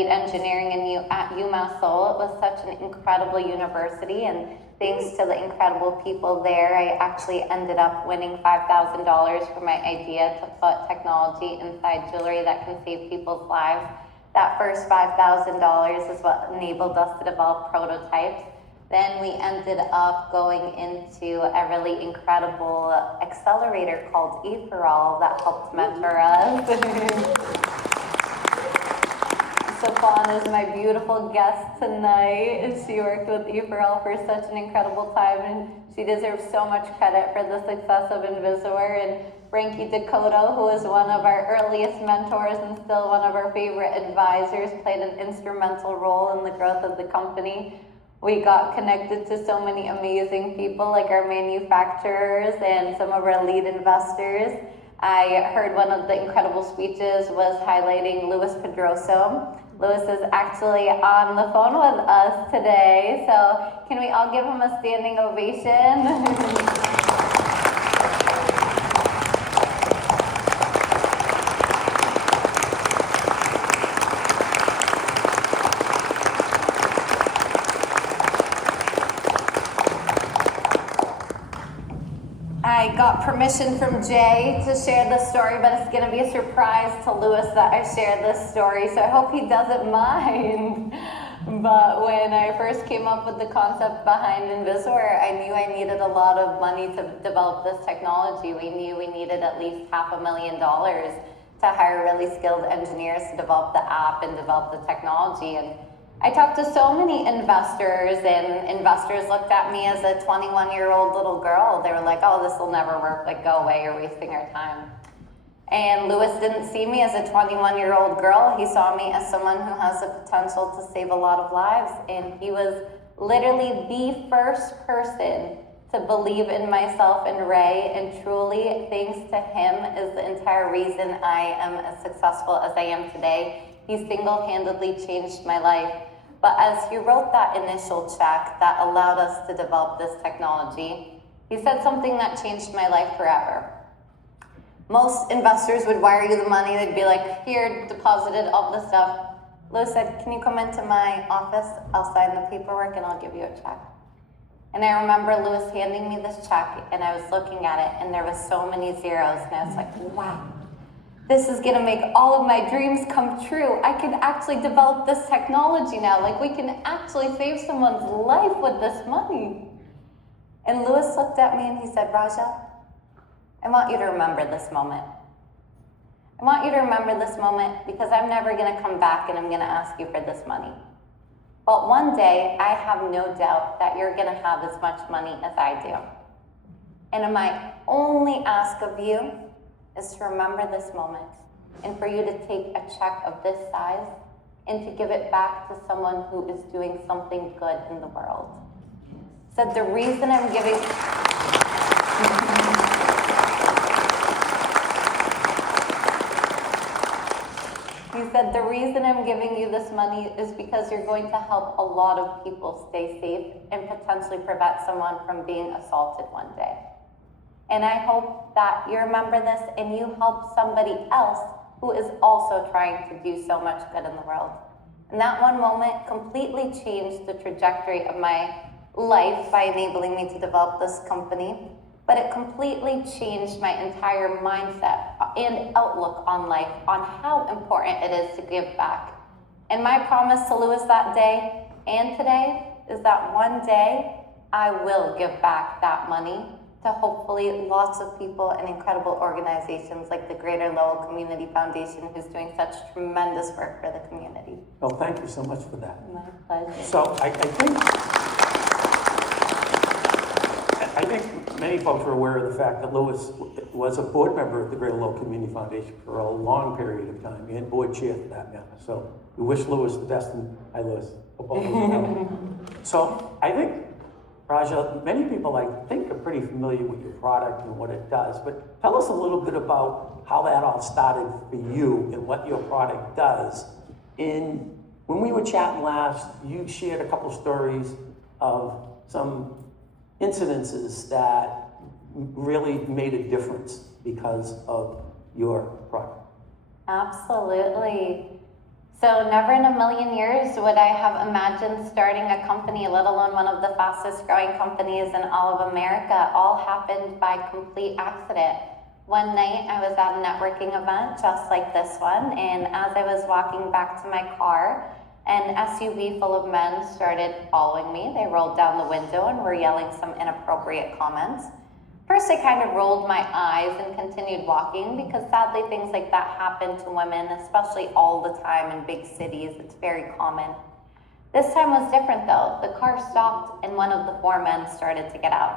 engineering at UMass Lowell. It was such an incredible university, and thanks to the incredible people there, I actually ended up winning $5,000 for my idea to put technology inside jewelry that can save people's lives. That first $5,000 is what enabled us to develop prototypes. Then we ended up going into a really incredible accelerator called ADT that helped mentor us. Stefan is my beautiful guest tonight. She worked with ADT for such an incredible time, and she deserves so much credit for the success of invisaWear. And Frankie Dakota, who is one of our earliest mentors and still one of our favorite advisors, played an instrumental role in the growth of the company. We got connected to so many amazing people, like our manufacturers and some of our lead investors. I heard one of the incredible speeches was highlighting Luis Pedroso. Luis is actually on the phone with us today, so can we all give him a standing ovation? I got permission from Jay to share this story, but it's going to be a surprise to Luis that I share this story, so I hope he doesn't mind. But when I first came up with the concept behind invisaWear, I knew I needed a lot of money to develop this technology. We knew we needed at least $500,000 to hire really skilled engineers to develop the app and develop the technology. And I talked to so many investors, and investors looked at me as a 21-year-old little girl. They were like, oh, this will never work, like, go away, you're wasting our time. And Luis didn't see me as a 21-year-old girl. He saw me as someone who has the potential to save a lot of lives. And he was literally the first person to believe in myself and Ray, and truly, thanks to him, is the entire reason I am as successful as I am today. He single-handedly changed my life. But as he wrote that initial check that allowed us to develop this technology, he said something that changed my life forever. Most investors would wire you the money. They'd be like, here, deposited all this stuff. Luis said, can you come into my office? I'll sign the paperwork and I'll give you a check. And I remember Luis handing me this check, and I was looking at it, and there was so many zeros, and I was like, wow. This is gonna make all of my dreams come true. I can actually develop this technology now. Like, we can actually save someone's life with this money. And Luis looked at me and he said, Rajia, I want you to remember this moment. I want you to remember this moment because I'm never gonna come back and I'm gonna ask you for this money. But one day, I have no doubt that you're gonna have as much money as I do. And my only ask of you is to remember this moment and for you to take a check of this size and to give it back to someone who is doing something good in the world. Said the reason I'm giving... He said, the reason I'm giving you this money is because you're going to help a lot of people stay safe and potentially prevent someone from being assaulted one day. And I hope that you remember this and you help somebody else who is also trying to do so much good in the world. And that one moment completely changed the trajectory of my life by enabling me to develop this company. But it completely changed my entire mindset and outlook on life, on how important it is to give back. And my promise to Luis that day and today is that one day I will give back that money to hopefully lots of people and incredible organizations like the Greater Lowell Community Foundation, who's doing such tremendous work for the community. Well, thank you so much for that. My pleasure. So I think many folks are aware of the fact that Luis was a board member of the Greater Lowell Community Foundation for a long period of time, and board chair for that matter. So we wish Luis the best, and hi Luis. So I think, Rajia, many people I think are pretty familiar with your product and what it does, but tell us a little bit about how that all started for you and what your product does. And when we were chatting last, you shared a couple stories of some incidences that really made a difference because of your product. Absolutely. So never in a million years would I have imagined starting a company, let alone one of the fastest growing companies in all of America. All happened by complete accident. One night I was at a networking event just like this one, and as I was walking back to my car, an SUV full of men started following me. They rolled down the window and were yelling some inappropriate comments. First, I kind of rolled my eyes and continued walking because sadly things like that happen to women, especially all the time in big cities. It's very common. This time was different though. The car stopped and one of the four men started to get out.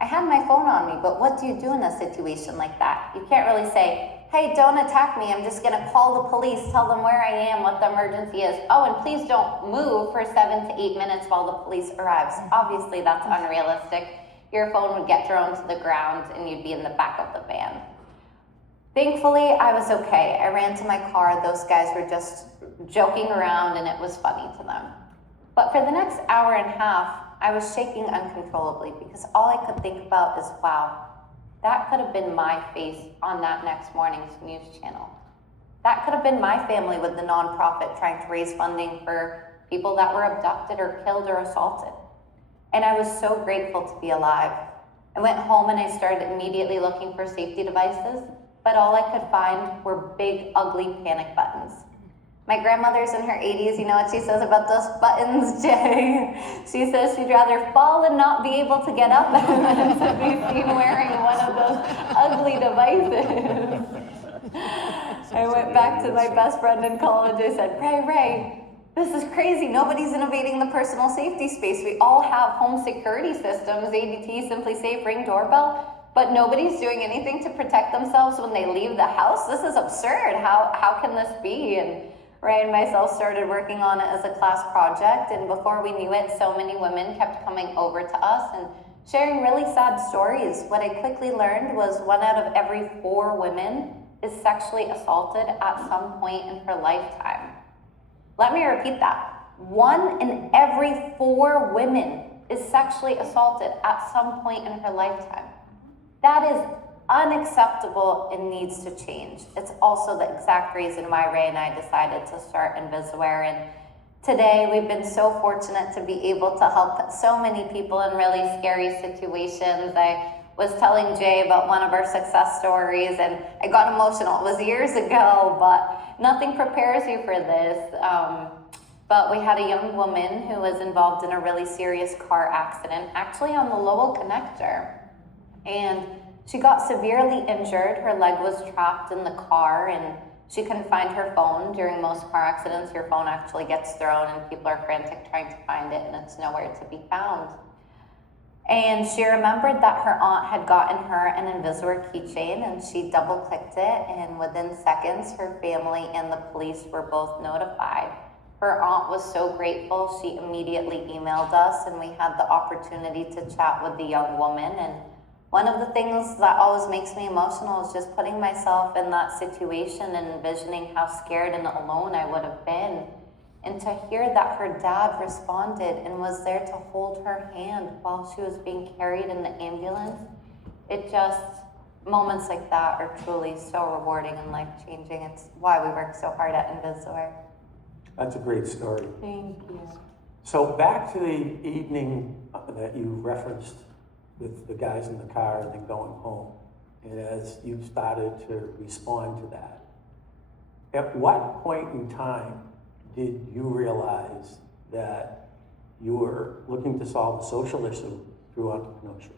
I had my phone on me, but what do you do in a situation like that? You can't really say, hey, don't attack me. I'm just gonna call the police, tell them where I am, what the emergency is. Oh, and please don't move for 7 to 8 minutes while the police arrives. Obviously that's unrealistic. Your phone would get thrown to the ground and you'd be in the back of the van. Thankfully, I was okay. I ran to my car. Those guys were just joking around and it was funny to them. But for the next hour and a half, I was shaking uncontrollably because all I could think about is, wow, that could have been my face on that next morning's news channel. That could have been my family with the nonprofit trying to raise funding for people that were abducted or killed or assaulted. And I was so grateful to be alive. I went home and I started immediately looking for safety devices, but all I could find were big, ugly panic buttons. My grandmother's in her 80s, you know what she says about those buttons, Jay? She says she'd rather fall and not be able to get up than to be seen wearing one of those ugly devices. I went back to my best friend in college. I said, Ray, this is crazy. Nobody's innovating the personal safety space. We all have home security systems, ADT, Simply Safe, Ring doorbell, but nobody's doing anything to protect themselves when they leave the house. This is absurd. How can this be? And Ray and myself started working on it as a class project, and before we knew it, so many women kept coming over to us and sharing really sad stories. What I quickly learned was 1 out of every 4 women is sexually assaulted at some point in her lifetime. Let me repeat that. 1 in every 4 women is sexually assaulted at some point in her lifetime. That is unacceptable and needs to change. It's also the exact reason why Ray and I decided to start invisaWear. And today we've been so fortunate to be able to help so many people in really scary situations. I was telling Jay about one of our success stories and I got emotional. It was years ago, but nothing prepares you for this. But we had a young woman who was involved in a really serious car accident, actually on the Lowell Connector. And she got severely injured. Her leg was trapped in the car and she couldn't find her phone. During most car accidents, your phone actually gets thrown and people are frantic trying to find it and it's nowhere to be found. And she remembered that her aunt had gotten her an invisaWear keychain and she double clicked it, and within seconds, her family and the police were both notified. Her aunt was so grateful, she immediately emailed us and we had the opportunity to chat with the young woman. And one of the things that always makes me emotional is just putting myself in that situation and envisioning how scared and alone I would have been. And to hear that her dad responded and was there to hold her hand while she was being carried in the ambulance, it just, moments like that are truly so rewarding and life-changing. It's why we work so hard at invisaWear. That's a great story. Thank you. So back to the evening that you referenced with the guys in the car and then going home, and as you started to respond to that, at what point in time did you realize that you were looking to solve a social issue through entrepreneurship?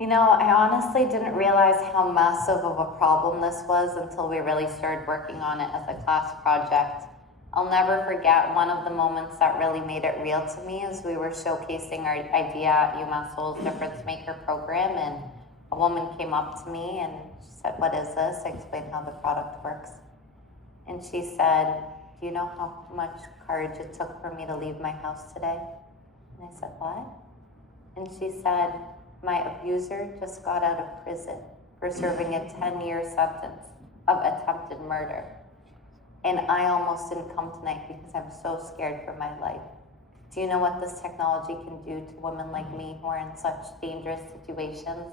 You know, I honestly didn't realize how massive of a problem this was until we really started working on it as a class project. I'll never forget one of the moments that really made it real to me is we were showcasing our idea at UMass's Difference Maker program, and a woman came up to me and she said, "What is this?" I explained how the product works. And she said, "Do you know how much courage it took for me to leave my house today?" And I said, "What?" And she said, "My abuser just got out of prison for serving a 10-year sentence of attempted murder. And I almost didn't come tonight because I'm so scared for my life. Do you know what this technology can do to women like me who are in such dangerous situations?"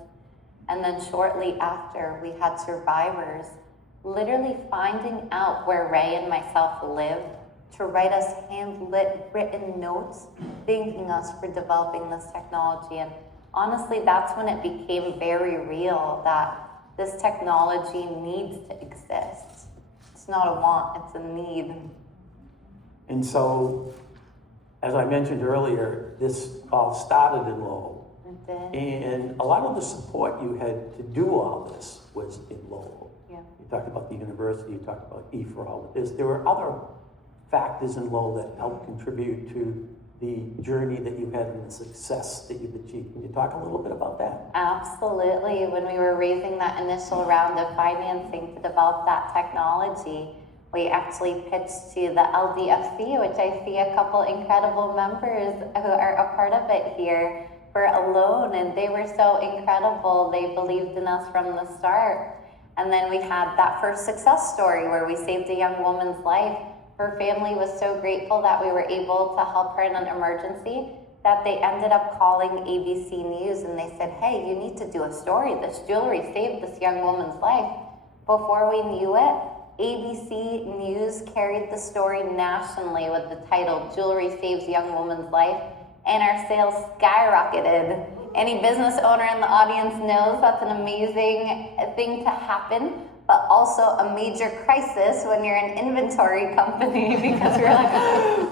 And then shortly after, we had survivors literally finding out where Ray and myself lived to write us handwritten notes, thanking us for developing this technology. And honestly, that's when it became very real that this technology needs to exist. It's not a want, it's a need. And so, as I mentioned earlier, this all started in Lowell. It did. And a lot of the support you had to do all this was in Lowell. Yeah. You talked about the university, you talked about E for all of this. There were other factors in Lowell that helped contribute to the journey that you had and the success that you've achieved. Can you talk a little bit about that? Absolutely. When we were raising that initial round of financing to develop that technology, we actually pitched to the LDFC, which I see a couple incredible members who are a part of it here, for a loan, and they were so incredible. They believed in us from the start. And then we had that first success story where we saved a young woman's life. Her family was so grateful that we were able to help her in an emergency that they ended up calling ABC News, and they said, hey, you need to do a story. This jewelry saved this young woman's life. Before we knew it, ABC News carried the story nationally with the title, Jewelry Saves Young Woman's Life, and our sales skyrocketed. Any business owner in the audience knows that's an amazing thing to happen, but also a major crisis when you're an inventory company, because we're like,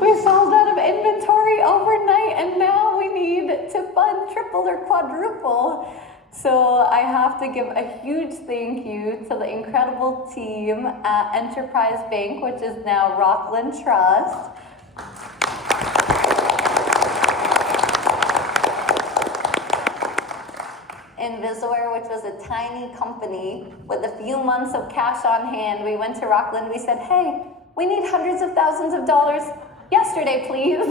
we sold out of inventory overnight and now we need to fund triple or quadruple. So I have to give a huge thank you to the incredible team at Enterprise Bank, which is now Rockland Trust. invisaWear, which was a tiny company with a few months of cash on hand. We went to Rockland, we said, hey, we need hundreds of thousands of dollars yesterday, please,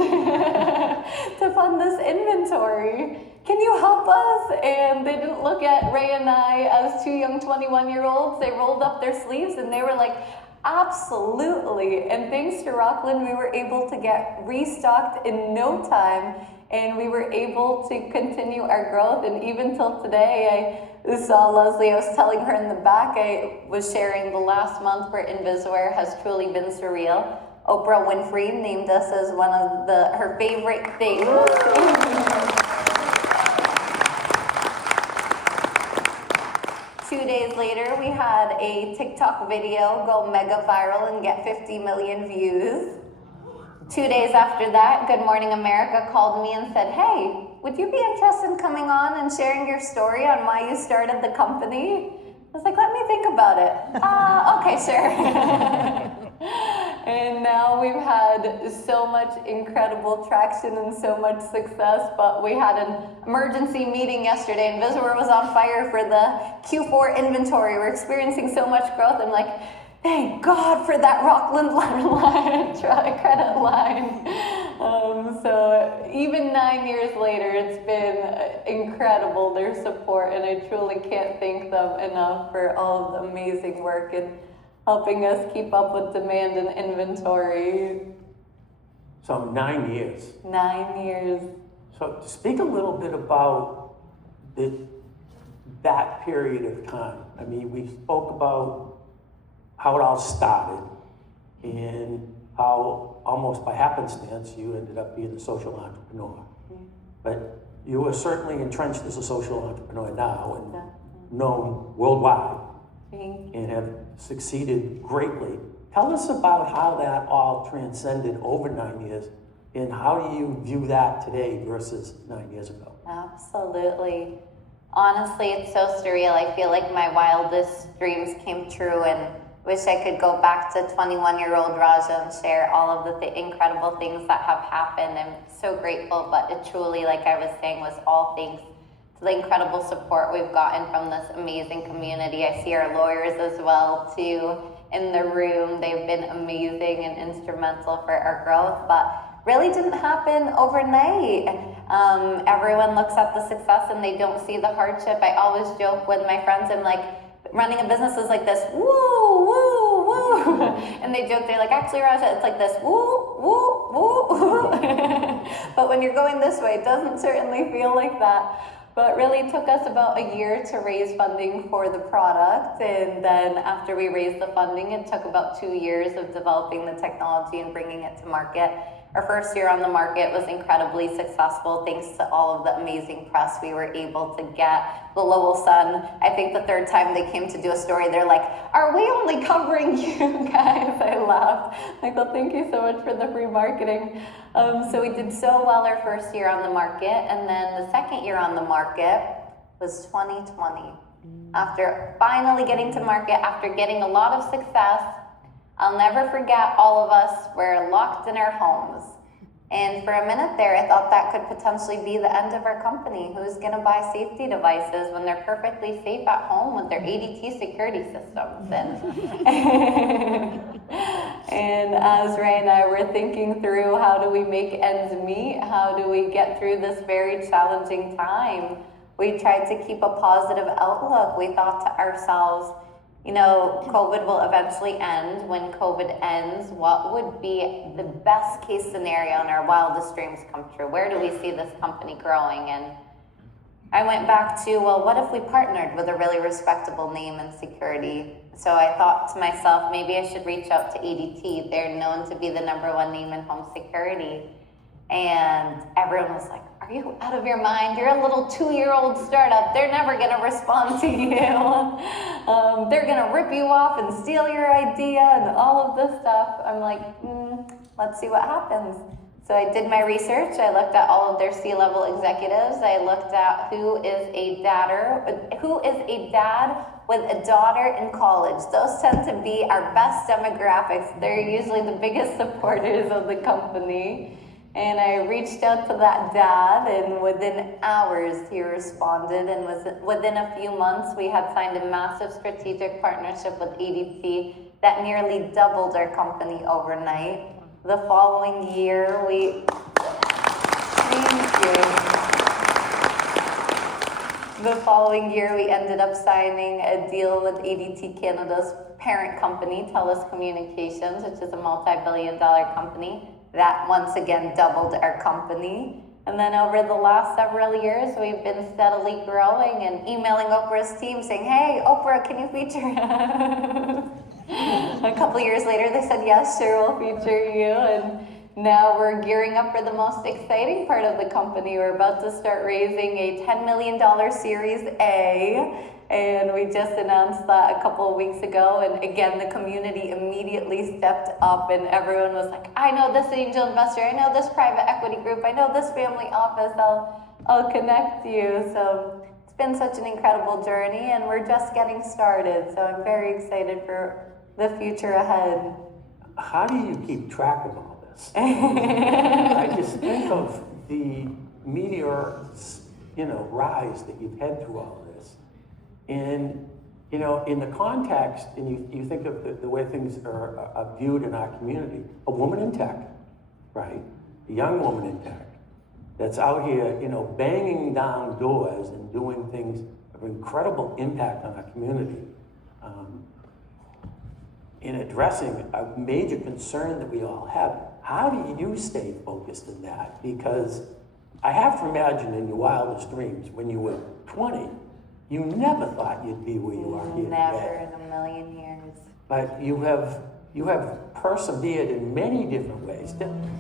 to fund this inventory. Can you help us? And they didn't look at Ray and I as two young 21-year-olds. They rolled up their sleeves and they were like, absolutely. And thanks to Rockland, we were able to get restocked in no time, and we were able to continue our growth. And even till today, I saw Leslie, I was telling her in the back, I was sharing the last month for invisaWear has truly been surreal. Oprah Winfrey named us as one of her favorite things. 2 days later, we had a TikTok video go mega viral and get 50 million views. 2 days after that, Good Morning America called me and said, hey, would you be interested in coming on and sharing your story on why you started the company? I was like, let me think about it. Okay, sure. And now we've had so much incredible traction and so much success, but we had an emergency meeting yesterday, and invisaWear was on fire for the Q4 inventory. We're experiencing so much growth. I'm like, thank God for that Rockland credit line. So even 9 years later, it's been incredible, their support, and I truly can't thank them enough for all of the amazing work and helping us keep up with demand and inventory. So 9 years. 9 years. So speak a little bit about that period of time. I mean, we spoke about how it all started and how almost by happenstance you ended up being a social entrepreneur. Mm-hmm. But you were certainly entrenched as a social entrepreneur now and known worldwide and have succeeded greatly. Tell us about how that all transcended over 9 years, and how do you view that today versus 9 years ago? Absolutely. Honestly, it's so surreal. I feel like my wildest dreams came true, and wish I could go back to 21-year-old Rajia and share all of the incredible things that have happened. I'm so grateful, but it truly, like I was saying, was all thanks to the incredible support we've gotten from this amazing community. I see our lawyers as well, too, in the room. They've been amazing and instrumental for our growth, but really didn't happen overnight. Everyone looks at the success and they don't see the hardship. I always joke with my friends, I'm like, running a business is like this, woo, woo, woo. And they joke, they're like, actually, Rajia, it's like this, woo, woo, woo, woo. But when you're going this way, it doesn't certainly feel like that. But really it took us about a year to raise funding for the product. And then after we raised the funding, it took about 2 years of developing the technology and bringing it to market. Our first year on the market was incredibly successful thanks to all of the amazing press we were able to get. The Lowell Sun, I think the third time they came to do a story, they're like, "Are we only covering you guys?" I laughed. Like, well, thank you so much for the free marketing. So we did so well our first year on the market, and then the second year on the market was 2020. After finally getting to market, after getting a lot of success, I'll never forget all of us were locked in our homes. And for a minute there, I thought that could potentially be the end of our company. Who's gonna buy safety devices when they're perfectly safe at home with their ADT security systems? And as Ray and I were thinking through how do we make ends meet, how do we get through this very challenging time, we tried to keep a positive outlook. We thought to ourselves, you know, COVID will eventually end. When COVID ends, what would be the best case scenario and our wildest dreams come true? Where do we see this company growing? And I went back to, well, what if we partnered with a really respectable name in security? So I thought to myself, maybe I should reach out to ADT. They're known to be the #1 name in home security. And everyone was like, "Are you out of your mind? You're a little 2-year-old startup. They're never gonna respond to you. They're gonna rip you off and steal your idea and all of this stuff." I'm like, let's see what happens. So I did my research. I looked at all of their C-level executives. I looked at who is a dad with a daughter in college. Those tend to be our best demographics. They're usually the biggest supporters of the company. And I reached out to that dad, and within hours he responded, and within a few months we had signed a massive strategic partnership with ADT that nearly doubled our company overnight. The following year we ended up signing a deal with ADT Canada's parent company, TELUS Communications, which is a multi-billion-dollar company. That once again doubled our company. And then over the last several years, we've been steadily growing and emailing Oprah's team saying, "Hey, Oprah, can you feature us?" A couple years later, they said, "Yes, sure, we'll feature you." And now we're gearing up for the most exciting part of the company. We're about to start raising a $10 million Series A. And we just announced that a couple of weeks ago, and again, the community immediately stepped up, and everyone was like, "I know this angel investor, I know this private equity group, I know this family office, I'll connect you." So it's been such an incredible journey, and we're just getting started. So I'm very excited for the future ahead. How do you keep track of all this? I just think of the meteor, rise that you've had through all this. And, in the context, and you think of the way things are viewed in our community, a woman in tech, right? A young woman in tech that's out here, banging down doors and doing things of incredible impact on our community. In addressing a major concern that we all have, how do you stay focused in that? Because I have to imagine in your wildest dreams, when you were 20, you never thought you'd be where you are here Never today. in a million years. But you have persevered in many different ways.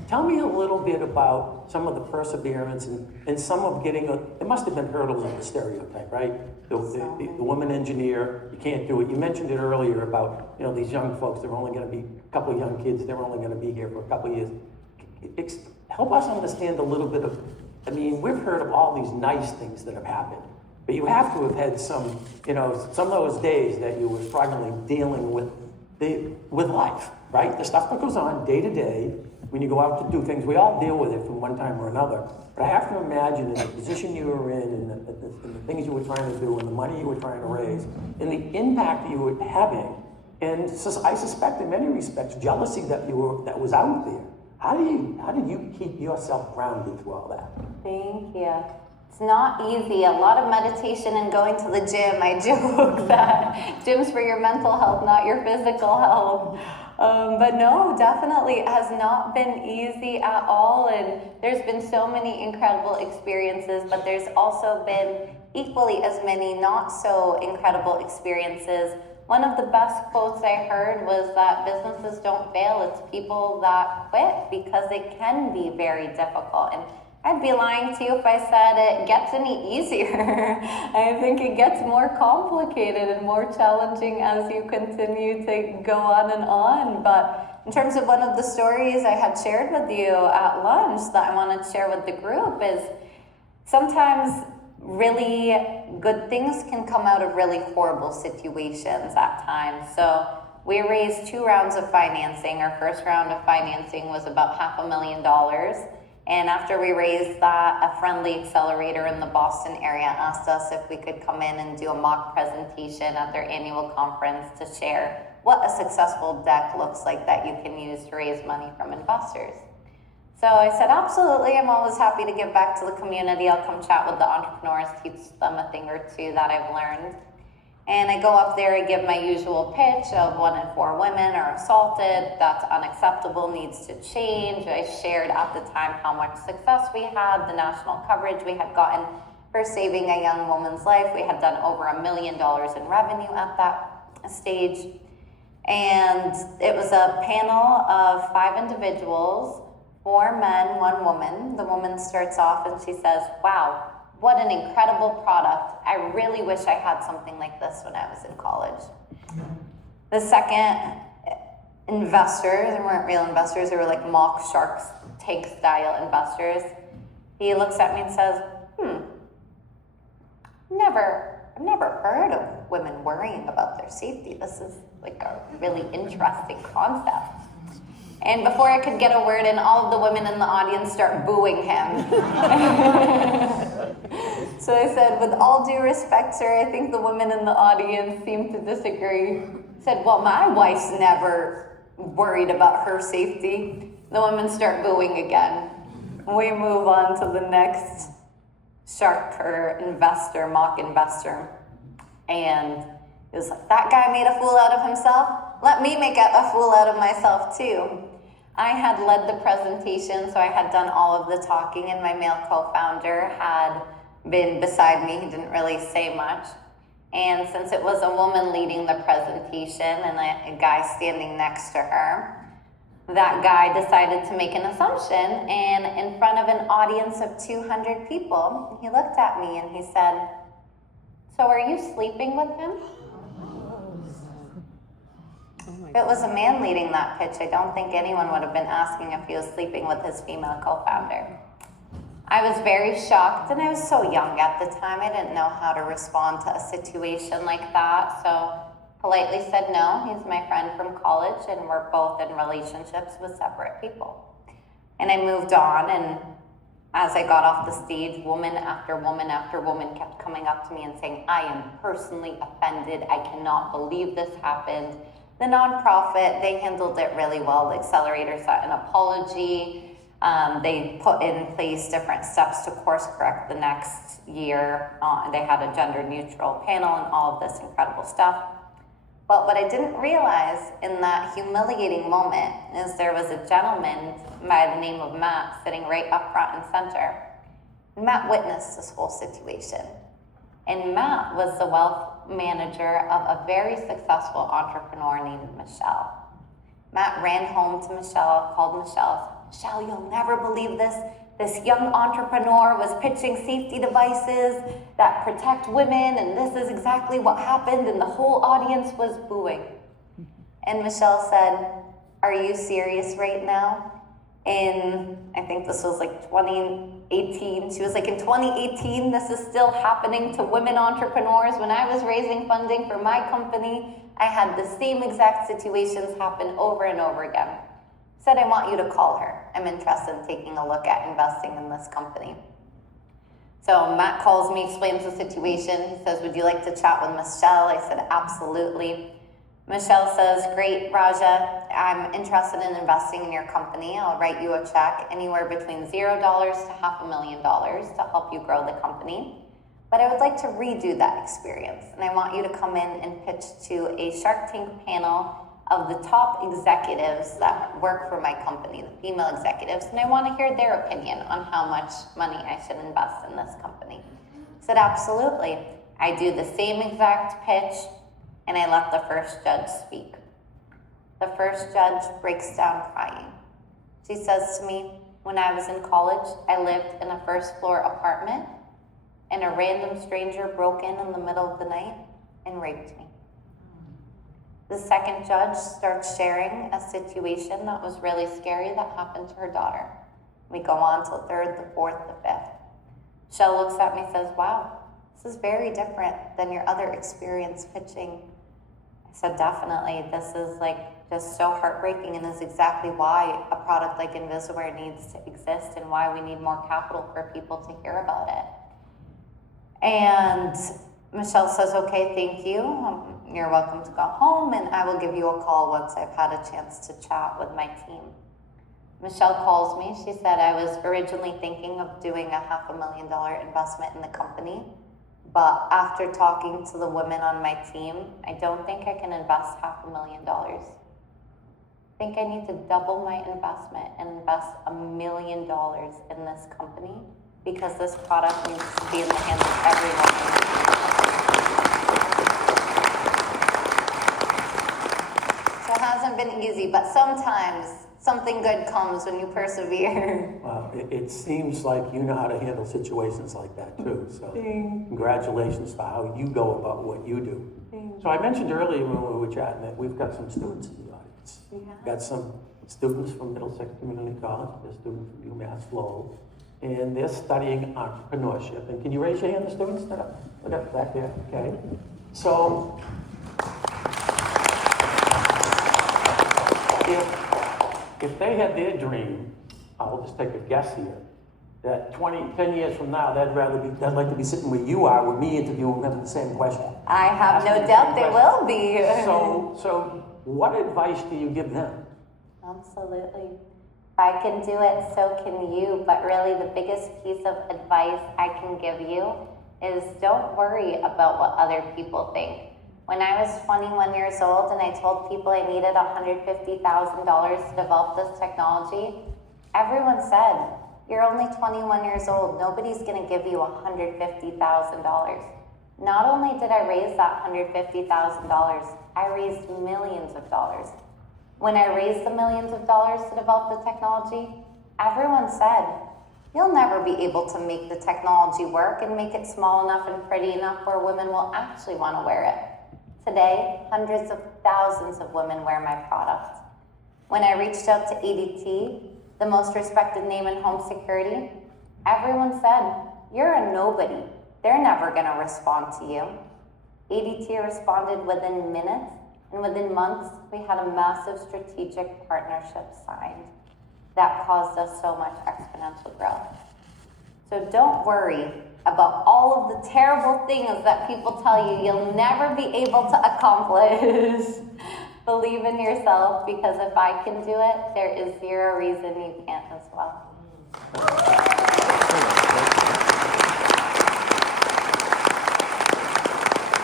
Tell me a little bit about some of the perseverance and some of getting, there must have been hurdles in the stereotype, right? The woman engineer, you can't do it. You mentioned it earlier about, these young folks, they're only gonna be, a couple of young kids, they're only gonna be here for a couple of years. Help us understand a little bit of, we've heard of all these nice things that have happened. But you have to have had some of those days that you were struggling dealing with life, right? The stuff that goes on day to day when you go out to do things. We all deal with it from one time or another. But I have to imagine in the position you were in and the things you were trying to do and the money you were trying to raise and the impact you were having. And I suspect in many respects, jealousy that was out there. How did you keep yourself grounded through all that? Thank you. It's not easy. A lot of meditation and going to the gym. I joke that gym's for your mental health, not your physical health. But no, definitely it has not been easy at all. And there's been so many incredible experiences, but there's also been equally as many not so incredible experiences. One of the best quotes I heard was that businesses don't fail, it's people that quit, because it can be very difficult. And I'd be lying to you if I said it gets any easier. I think it gets more complicated and more challenging as you continue to go on. But in terms of one of the stories I had shared with you at lunch that I wanted to share with the group is sometimes really good things can come out of really horrible situations at times. So we raised 2 rounds of financing. Our first round of financing was about $500,000. And after we raised that, a friendly accelerator in the Boston area asked us if we could come in and do a mock presentation at their annual conference to share what a successful deck looks like that you can use to raise money from investors. So I said, absolutely, I'm always happy to give back to the community. I'll come chat with the entrepreneurs, teach them a thing or two that I've learned. And I go up there, I give my usual pitch of 1 in 4 women are assaulted, that's unacceptable, needs to change. I shared at the time how much success we had, the national coverage we had gotten for saving a young woman's life. We had done over $1 million in revenue at that stage. And it was a panel of 5 individuals, 4 men, 1 woman. The woman starts off and she says, wow, what an incredible product. I really wish I had something like this when I was in college. The second investor, they weren't real investors, they were like mock Shark Tank style investors. He looks at me and says, I've never heard of women worrying about their safety. This is like a really interesting concept. And before I could get a word in, all of the women in the audience start booing him. So I said, with all due respect, sir, I think the women in the audience seem to disagree. I said, well, my wife's never worried about her safety. The women start booing again. We move on to the next shark or investor, mock investor. And it was like, that guy made a fool out of himself. Let me make a fool out of myself too. I had led the presentation, so I had done all of the talking, and my male co-founder had been beside me. He didn't really say much. And since it was a woman leading the presentation and a guy standing next to her, that guy decided to make an assumption, and in front of an audience of 200 people, he looked at me and he said, so are you sleeping with him? If it was a man leading that pitch, I don't think anyone would have been asking if he was sleeping with his female co-founder. I was very shocked, and I was so young at the time, I didn't know how to respond to a situation like that, so politely said no. He's my friend from college, and we're both in relationships with separate people. And I moved on, and as I got off the stage, woman after woman after woman kept coming up to me and saying, I am personally offended, I cannot believe this happened. The nonprofit, they handled it really well. The accelerator sent an apology. They put in place different steps to course correct the next year. They had a gender neutral panel and all of this incredible stuff. But what I didn't realize in that humiliating moment is there was a gentleman by the name of Matt sitting right up front and center. Matt witnessed this whole situation. And Matt was the wealth manager of a very successful entrepreneur named Michelle. Matt ran home to Michelle, called Michelle. Michelle, you'll never believe this. This young entrepreneur was pitching safety devices that protect women, and this is exactly what happened, and the whole audience was booing. And Michelle said, are you serious right now? I think this was like 2018. She was like, in 2018, this is still happening to women entrepreneurs. When I was raising funding for my company, I had the same exact situations happen over and over again. Said, I want you to call her. I'm interested in taking a look at investing in this company. So Matt calls me, explains the situation. He says, would you like to chat with Michelle? I said, absolutely. Michelle says, great, Raja. I'm interested in investing in your company. I'll write you a check anywhere between $0 to $500,000 to help you grow the company. But I would like to redo that experience. And I want you to come in and pitch to a Shark Tank panel of the top executives that work for my company, the female executives. And I want to hear their opinion on how much money I should invest in this company. I said, absolutely. I do the same exact pitch, and I let the first judge speak. The first judge breaks down crying. She says to me, when I was in college, I lived in a first floor apartment, and a random stranger broke in the middle of the night and raped me. The second judge starts sharing a situation that was really scary that happened to her daughter. We go on to the third, the fourth, the fifth. Michelle looks at me and says, wow, this is very different than your other experience pitching. I said, definitely. This is just so heartbreaking, and is exactly why a product like invisaWear needs to exist and why we need more capital for people to hear about it. And Michelle says, okay, thank you. You're welcome to go home, and I will give you a call once I've had a chance to chat with my team. Michelle calls me. She said, I was originally thinking of doing a $500,000 investment in the company, but after talking to the women on my team, I don't think I can invest $500,000. I think I need to double my investment and invest $1 million in this company, because this product needs to be in the hands of everyone. So it hasn't been easy, but sometimes something good comes when you persevere. Well, it seems like you know how to handle situations like that too. So congratulations for how you go about what you do. So I mentioned earlier when we were chatting that we've got some students in the audience. Yeah. We've got some students from Middlesex Community College, there's students from UMass Lowell, and they're studying entrepreneurship. And can you raise your hand, the students that are back there? Okay. So if they had their dream, I'll just take a guess here, that 10 years from now, they'd like to be sitting where you are with me interviewing them the same question. I have no doubt they will be. So what advice do you give them? Absolutely. If I can do it, so can you. But really the biggest piece of advice I can give you is don't worry about what other people think. When I was 21 years old and I told people I needed $150,000 to develop this technology, everyone said, you're only 21 years old. Nobody's going to give you $150,000. Not only did I raise that $150,000, I raised millions of dollars. When I raised the millions of dollars to develop the technology, everyone said, you'll never be able to make the technology work and make it small enough and pretty enough where women will actually want to wear it. Today, hundreds of thousands of women wear my product. When I reached out to ADT, the most respected name in home security, everyone said, you're a nobody. They're never going to respond to you. ADT responded within minutes, and within months, we had a massive strategic partnership signed that caused us so much exponential growth. So don't worry about all of the terrible things that people tell you you'll never be able to accomplish. Believe in yourself, because if I can do it, there is zero reason you can't as well.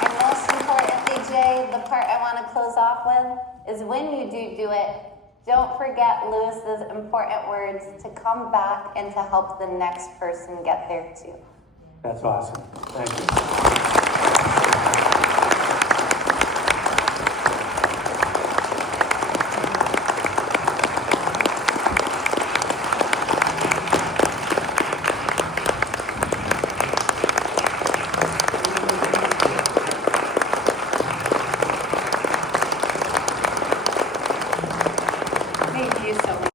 And most importantly, Jay, the part I want to close off with is when you do it, don't forget Lewis's important words to come back and to help the next person get there too. That's awesome. Thank you. Thank you so much.